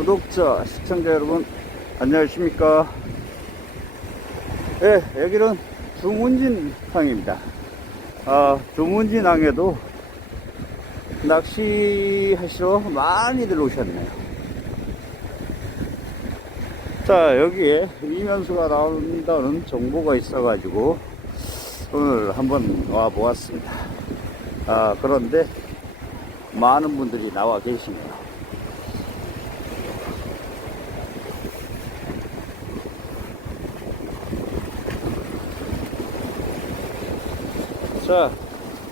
구독자, 시청자 여러분, 안녕하십니까. 예, 여기는 중운진 항입니다. 아, 중운진 항에도 낚시하시러 많이들 오셨네요. 자, 여기에 이면수가 나온다는 정보가 있어가지고 오늘 한번 와 보았습니다. 아, 그런데 많은 분들이 나와 계시네요. 자,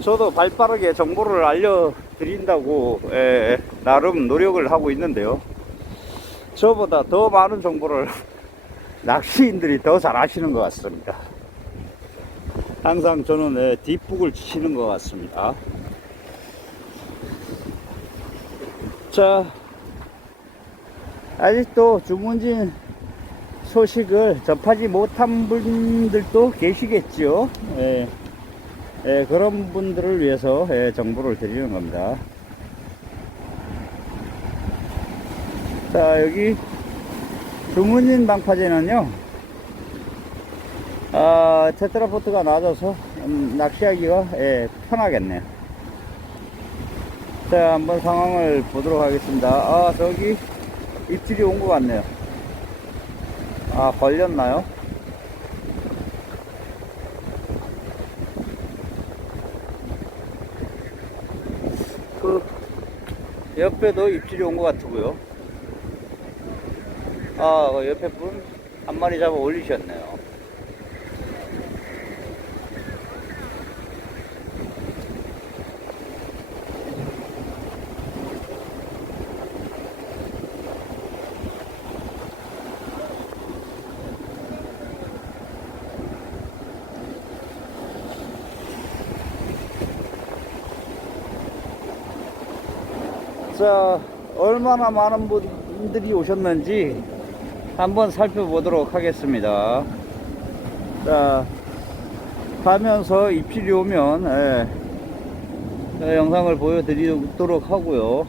저도 발 빠르게 정보를 알려드린다고 에, 나름 노력을 하고 있는데요. 저보다 더 많은 정보를 낚시인들이 더 잘 아시는 것 같습니다. 항상 저는 에, 뒷북을 치는 것 같습니다. 자, 아직도 주문진 소식을 접하지 못한 분들도 계시겠죠. 예. 예, 그런 분들을 위해서 예, 정보를 드리는 겁니다. 자, 여기 주문진 방파제는요, 아, 테트라포트가 낮아서 음, 낚시하기가 예, 편하겠네요. 자, 한번 상황을 보도록 하겠습니다. 아, 저기 입질이 온 것 같네요. 아, 걸렸나요? 옆에도 입질이 온 것 같고요. 아, 그 옆에 분 한 마리 잡아 올리셨네요. 자, 얼마나 많은 분들이 오셨는지 한번 살펴보도록 하겠습니다. 자, 가면서 입질이 오면, 예, 예, 영상을 보여드리도록 하고요.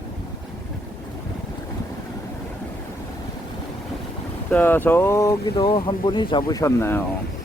자, 저기도 한 분이 잡으셨네요.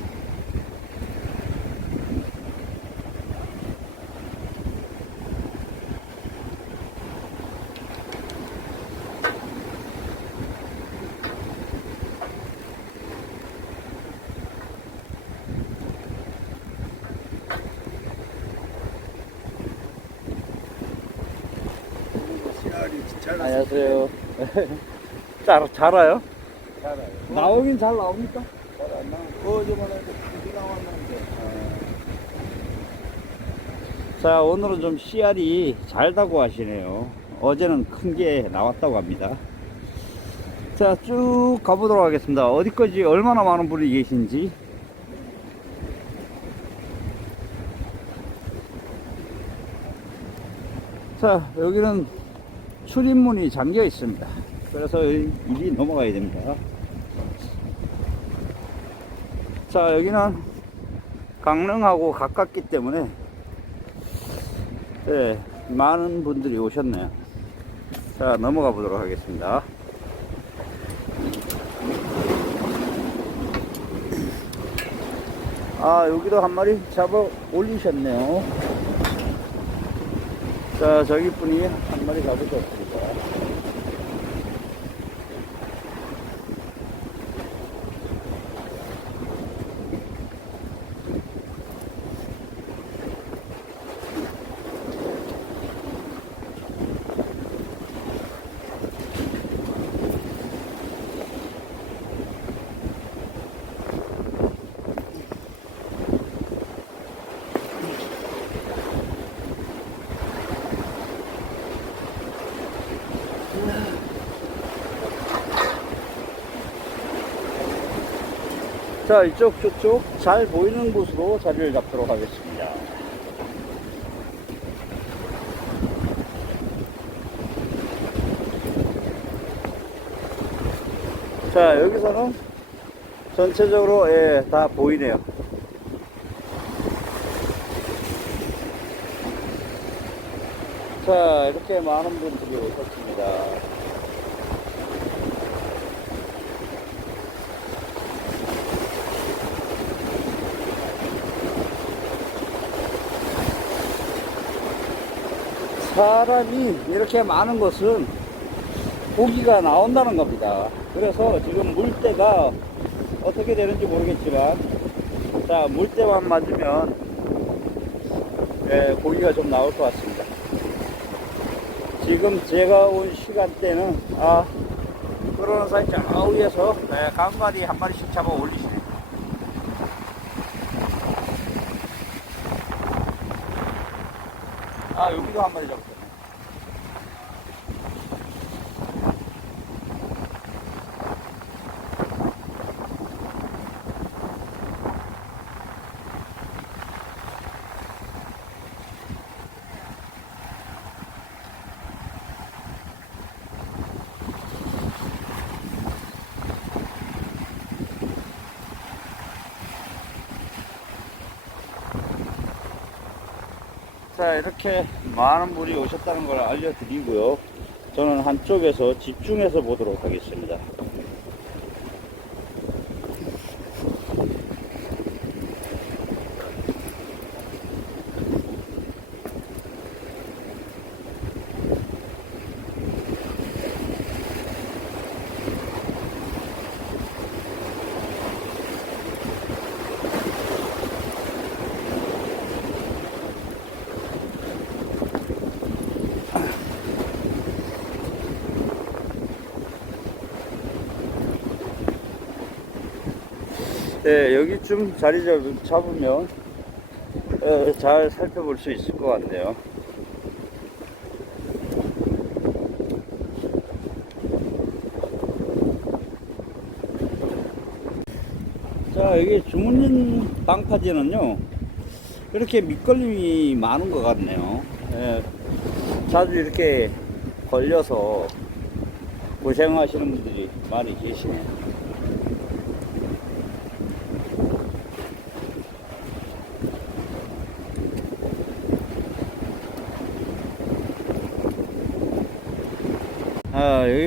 안녕하세요. 잘, 잘 와요? 잘아요. 나오긴 잘 나옵니까? 잘안. 어제만 해도 크게 나왔는데. 자, 오늘은 좀 씨알이 잘다고 하시네요. 어제는 큰 게 나왔다고 합니다. 자, 쭉 가보도록 하겠습니다. 어디까지 얼마나 많은 분이 계신지. 자, 여기는 출입문이 잠겨 있습니다. 그래서 일이 넘어가야 됩니다. 자, 여기는 강릉하고 가깝기 때문에 네, 많은 분들이 오셨네요. 자, 넘어가 보도록 하겠습니다. 아, 여기도 한 마리 잡아 올리셨네요. 자, 저기 분이 한 마리 잡으셨습니다. 자, 이쪽, 저쪽 잘 보이는 곳으로 자리를 잡도록 하겠습니다. 자, 여기서는 전체적으로 예, 다 보이네요. 자, 이렇게 많은 분들이 오셨습니다. 사람이 이렇게 많은 것은 고기가 나온다는 겁니다. 그래서 지금 물때가 어떻게 되는지 모르겠지만, 자, 물때만 맞으면, 예, 고기가 좀 나올 것 같습니다. 지금 제가 온 시간대는, 아, 그러는 사이 저 위에서 예, 강마리 한 마리씩 잡아 올리시네요. 아, 여기도 한 마리 잡았네. 자, 이렇게 많은 분이 오셨다는 걸 알려드리고요. 저는 한쪽에서 집중해서 보도록 하겠습니다. 네, 여기쯤 자리 잡- 잡으면 어, 잘 살펴볼 수 있을 것 같네요. 자, 여기 주문진 방파제는요, 이렇게 밑걸림이 많은 것 같네요. 예, 자주 이렇게 걸려서 고생하시는 분들이 많이 계시네요.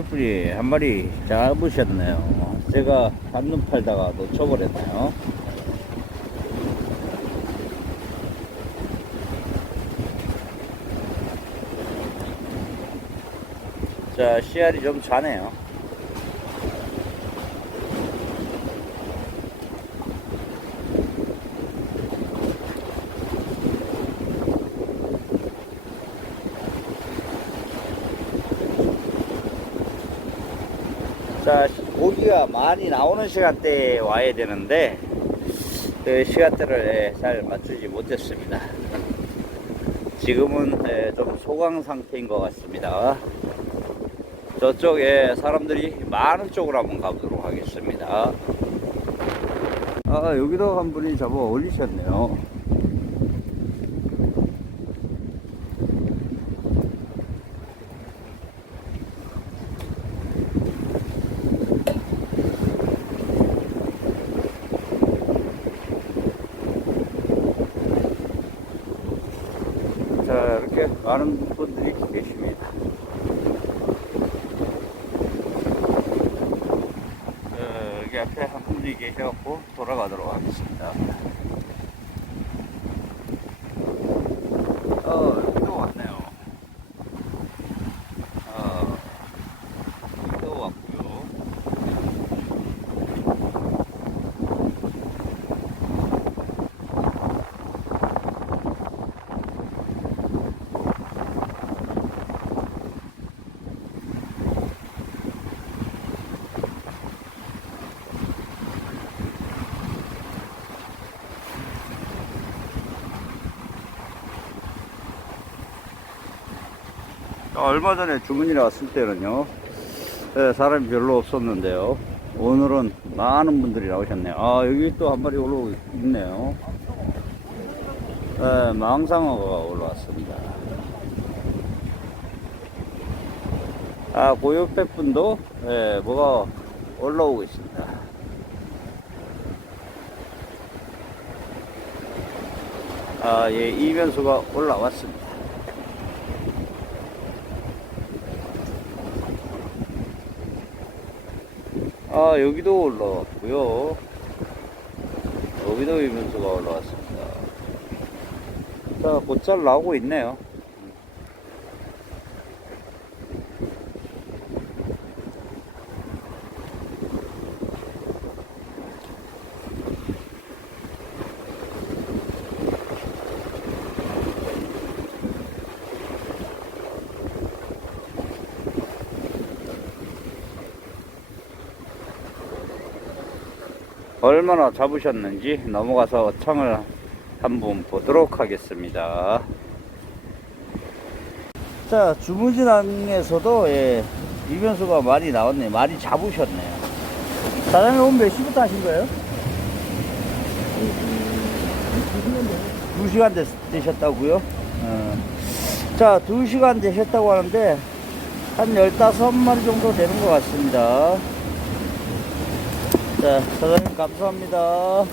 분이 한 마리 잡으셨네요. 제가 한눈 팔다가 놓쳐버렸네요. 자, 씨알이 좀 자네요. 자, 고기가 많이 나오는 시간대에 와야 되는데, 그 시간대를 예, 잘 맞추지 못했습니다. 지금은 예, 좀 소강 상태인 것 같습니다. 저쪽에 사람들이 많은 쪽으로 한번 가보도록 하겠습니다. 아, 여기도 한 분이 잡아 올리셨네요. 자, 이렇게 많은 분들이 계십니다. 어, 여기 앞에 한 분이 계셔갖고 돌아가도록 하겠습니다. 어, 여기도 왔네요. 어, 여기도 왔고요. 아, 얼마 전에 주문이 왔을 때는요, 예, 사람이 별로 없었는데요. 오늘은 많은 분들이 나오셨네요. 아, 여기 또 한 마리 올라오고 있네요. 예, 망상어가 올라왔습니다. 아, 그 옆에 분도, 예, 뭐가 올라오고 있습니다. 아, 예, 이면수가 올라왔습니다. 아 여기도 올라왔고요. 여기도 이면수가 올라왔습니다. 자 곧잘 나오고 있네요 얼마나 잡으셨는지 넘어가서 어창을 한번 보도록 하겠습니다. 자, 주무진항에서도 예, 이변수가 많이 나왔네요. 많이 잡으셨네요. 사장님 오늘 몇 시부터 하신 거예요? 2시간 됐, 되셨다고요? 어. 자, 2시간 되셨다고 하는데 한 15마리 정도 되는 것 같습니다. 자, 사장님 감사합니다.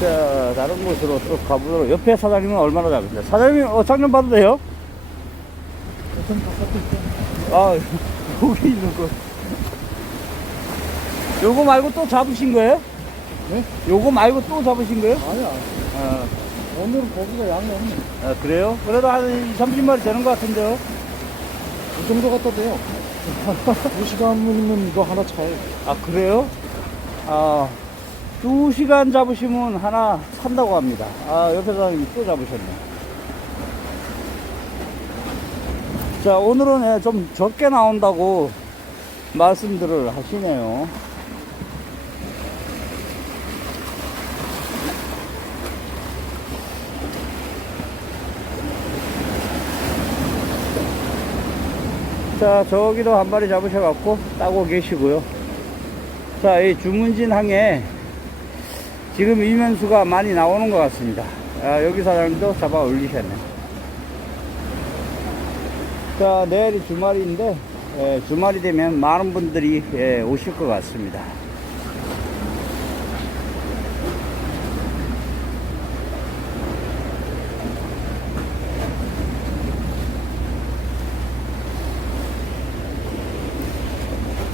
자, 다른 곳으로 또 가보도록. 옆에 사장님은 얼마나 잡으세요? 사장님, 어, 장좀 봐도 돼요? 아, 여기 있는 거. 요거 말고 또 잡으신 거예요? 네? 요거 말고 또 잡으신 거예요? 아니야. 아, 오늘은 고기가 양이 없네. 아, 그래요? 그래도 한 2, 30마리 되는 것 같은데요? 이 정도 갖다 돼요. 2시간이면 이거 하나 차요. 아, 그래요? 아, 2시간 잡으시면 하나 산다고 합니다. 아, 옆에 사장님이 또 잡으셨네. 자, 오늘은 예, 좀 적게 나온다고 말씀들을 하시네요. 자, 저기도 한 마리 잡으셔갖고 따고 계시고요. 자, 이 주문진 항에 지금 이면수가 많이 나오는 것 같습니다. 아, 여기 사장님도 잡아 올리셨네. 자, 내일이 주말인데, 예, 주말이 되면 많은 분들이 예, 오실 것 같습니다.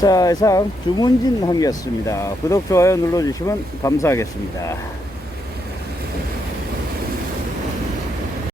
자, 이상 주문진 항이었습니다. 구독, 좋아요 눌러주시면 감사하겠습니다.